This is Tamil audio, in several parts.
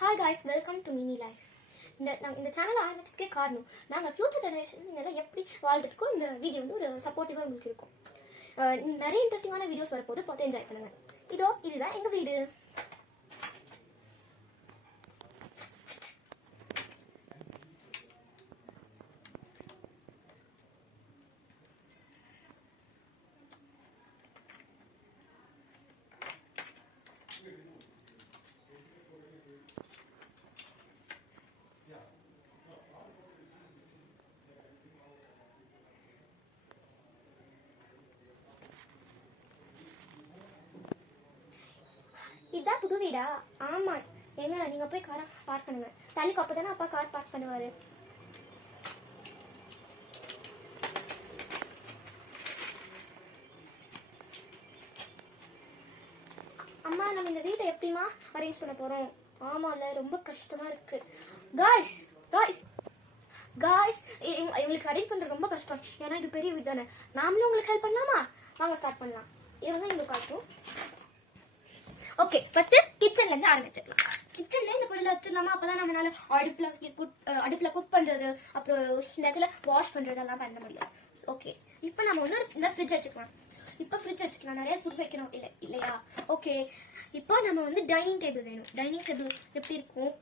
Hi guys, welcome to mini life. இந்த சேனலை ஆரம்பிச்சதுக்கே காரணம் நாங்கள் ஃபியூச்சர் ஜெனரேஷன் இதெல்லாம் எப்படி வாழ்றதுக்கும் இந்த வீடியோ வந்து ஒரு சப்போர்ட்டிவாக உங்களுக்கு இருக்கும். நிறைய இன்ட்ரெஸ்டிங்கான வீடியோஸ் வரப்போது பார்த்து என்ஜாய் பண்ணுங்கள். இதுதான் எங்கள் வீடு. இதுதான் புது வீடா? ஆமாம். ஏங்க நீங்கள் போய் காரை பார்க் பண்ணுங்க. தள்ளிக்கு அப்போ தானே அப்பா கார் பார்க் பண்ணுவார். அம்மா, நம்ம இந்த வீட்டை எப்படிமா அரேஞ்ச் பண்ண போகிறோம்? ஆமாம்ல, ரொம்ப கஷ்டமாக இருக்குது. காய்ஸ் காய்ஸ் காய்ஸ் இவங்களுக்கு அரேஞ்ச் பண்ணுறது ரொம்ப கஷ்டம். ஏன்னா இது பெரிய வீடு தானே. நாமளும் உங்களுக்கு ஹெல்ப் பண்ணலாமா? வாங்க ஸ்டார்ட் பண்ணலாம். இவங்க இங்கே காட்டும். ஓகே, ஃபர்ஸ்ட் கிச்சன்ல இருந்து ஆரம்பிச்சிடலாம். கிச்சன்ல இந்த பொருளை வச்சிடலாமா? அப்பதான் நம்மளால அடுப்புல குக் பண்றது, அப்புறம் இந்த இடத்துல வாஷ் பண்றதெல்லாம் பண்ண முடியும். ஓகே, இப்போ நம்ம வந்து இந்த ஃப்ரிட்ஜ் வச்சுக்கலாம். இப்போ ஃப்ரிட்ஜ் வச்சுக்கலாம், நிறைய ஃபுட் வைக்கணும் இல்லையா? ஓகே, இப்போ நம்ம வந்து டைனிங் டேபிள் வேணும். டைனிங் டேபிள் எப்படி இருக்கும்?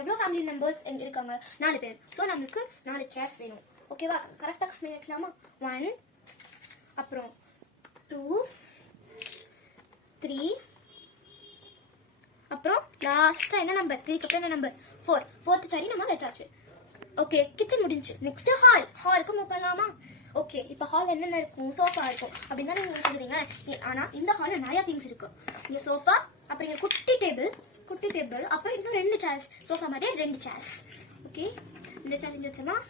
எவ்வளோ ஃபேமிலி மெம்பர்ஸ் இருக்காங்க? 4 பேர். ஸோ நம்மளுக்கு 4 சேர்ஸ் வேணும். ஓகேவா? கரெக்டாக கம்மி வைக்கலாமா? 1, அப்புறம் 2, 3, அப்புறம் லாஸ்டா என்ன நம்பர் 3க்கு அப்புறம் என்ன நம்பர் 4. 4th சாரி நம்ம வச்சாச்சு. ஓகே, கிச்சன் முடிஞ்சு. நெக்ஸ்ட் ஹாலுக்கு மூவ் பண்ணலாமா? ஓகே, இப்போ ஹால் என்னென்ன இருக்கும்? சோஃபா இருக்கும் அப்படின்னு தானே நீங்கள் சொல்லுவீங்க. ஆனால் இந்த ஹாலில் நிறைய திங்ஸ் இருக்கு. இங்கே சோஃபா, அப்புறம் இங்கே குட்டி டேபிள், அப்புறம் இன்னும் 2 சேர்ஸ். சோஃபா மாதிரியே 2 சேர்ஸ். ஓகே, 2 சேர்ஸ் இங்கே வச்சிடலாம்.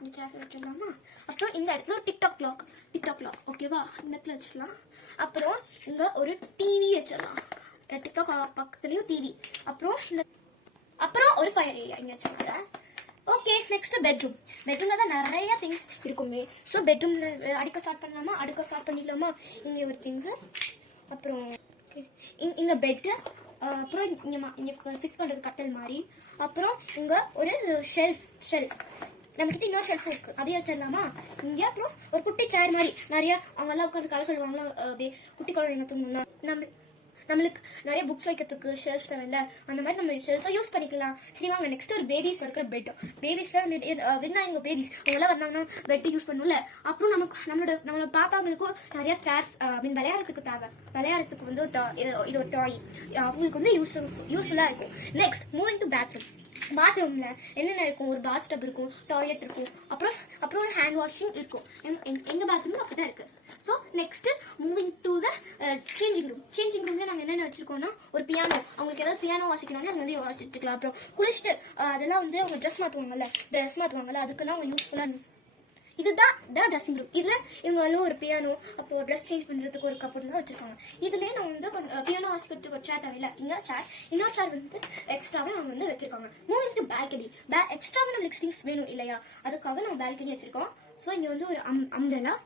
இந்த சேர்ஸ் வச்சிடலாமா? அப்புறம் இந்த இடத்துல ஒரு டிக்டாக் லாக் ஓகேவா? இந்த இடத்துல வச்சிடலாம். அப்புறம் இங்க ஒரு டிவி வச்சிடலாம். டிக்டாக் பக்கத்துலயும் டிவி. அப்புறம் ஒரு ஃபயர் ஏரியா இங்க வச்சிடலாம். ஓகே, நெக்ஸ்ட் பெட்ரூம்ல தான் நிறைய திங்ஸ் இருக்குமே. ஸோ பெட்ரூம்ல அடுக்க ஸ்டார்ட் பண்ணலாமா? பண்ணிடலாமா? இங்கே ஒரு திங்ஸ், அப்புறம் இங்க பெட்டு, அப்புறம் இங்க ஃபிக்ஸ் பண்றது கட்டல் மாதிரி, அப்புறம் இங்க ஒரு ஷெல்ஃப். நம்மகிட்ட இன்னொரு ஷெல்ஃப் இருக்கு, அதையே வச்சிடலாமா? இங்கே அப்புறம் ஒரு குட்டி சேர் மாதிரி நிறைய அவங்க எல்லாம் உட்காந்து கதை சொல்லுவாங்களா, அப்படியே குட்டி குழந்தைங்க தூங்கணும்னா நம்மளுக்கு நிறைய புக்ஸ் வைக்கிறதுக்கு ஷெல்ஃப்ஸ் தேவையில்ல. அந்த மாதிரி நம்ம ஷெல்ஃப்ஸை யூஸ் பண்ணிக்கலாம். சரி வாங்க, நெக்ஸ்ட் ஒரு பேபிஸ் படுக்கிற பெட். பேபிஸ்லாம் விருந்தாங்க பேபிஸ் அவங்கெல்லாம் வந்தாங்கன்னா பெட் யூஸ் பண்ணும்ல. அப்புறம் நம்மளோட பாப்பாங்களுக்கும் நிறைய சேர்ஸ் அப்படின்னு விளையாடுறதுக்கு வந்து இது ஒரு டாய் அவங்களுக்கு வந்து யூஸ்ஃபுல்லாக இருக்கும். நெக்ஸ்ட் மூவிங் டு பாத்ரூம்ல என்னென்ன இருக்கும்? ஒரு பாத் டப் இருக்கும், டாய்லெட் இருக்கும், அப்புறம் ஒரு ஹேண்ட் வாஷிங் இருக்கும். எங்க பாத்ரூம்ல அப்படிதான் இருக்கு. So next moving to the changing ரூம்ல நாங்கள் என்னென்ன வச்சிருக்கோம்னா, ஒரு பியானோ, அவங்களுக்கு ஏதாவது பியானோ வாசிக்கணும்னா அது வந்து வாசிச்சுக்கலாம். அப்புறம் குளிச்சுட்டு அதெல்லாம் வந்து அவங்க ட்ரெஸ் மாற்றுவாங்கல்ல அதுக்கெல்லாம் அவங்க யூஸ்ஃபுல்லாக. இதுதான் ட்ரெஸ்ஸிங் ரூம். இதுல இவங்களும் ஒரு பியானோ, அப்போ ட்ரெஸ் சேஞ்ச் பண்றதுக்கு ஒரு கப்போர்ட்லாம் வச்சிருக்காங்க. இதுலயே நம்ம வந்து பியானோ வாசிக்கிறதுக்கு ஒரு சேர் தேவையில்ல. இன்னொரு சேர் வந்து எக்ஸ்ட்ராவே நம்ம வந்து வச்சிருக்காங்க. Moving to balcony. எக்ஸ்ட்ராவே நம்மளுக்கு திங்ஸ் வேணும் இல்லையா? அதுக்காக நம்ம பால்கனி வச்சிருக்கோம். ஸோ இங்க வந்து ஒரு அம்ப்ரெல்லா,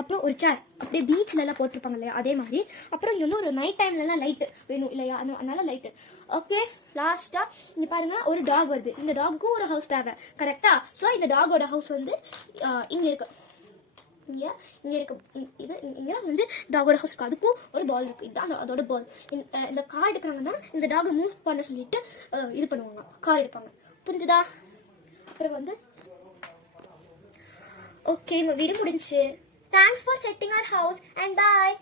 அப்புறம் ஒரு சேர் அப்படியே பீச்ல எல்லாம் போட்டிருப்பாங்க இல்லையா அதே மாதிரி. அப்புறம் இங்க வந்து ஒரு நைட் டைம்ல எல்லாம் லைட் வேணும் இல்லையா? அதனால லைட். ஓகே, லாஸ்டா இங்க பாருங்க, ஒரு டாக் வருது. இந்த டாகுக்கும் ஒரு ஹவுஸ் தேவை, கரெக்டா? ஸோ இந்த டாகோட ஹவுஸ் வந்து இங்க இருக்கு. இங்க வந்து டாகோட ஹவுஸ் இருக்கு. அதுக்கும் ஒரு பால் இருக்கு. இதுதான் அதோட பால். இந்த கார் எடுக்கிறாங்கன்னா இந்த டாகை மூவ் பண்ண சொல்லிட்டு இது பண்ணுவாங்க, கார் எடுப்பாங்க. புரிஞ்சுதா? அப்புறம் வந்து ஓகே, நம்ம வீடு முடிஞ்சு. Thanks for setting our house and bye.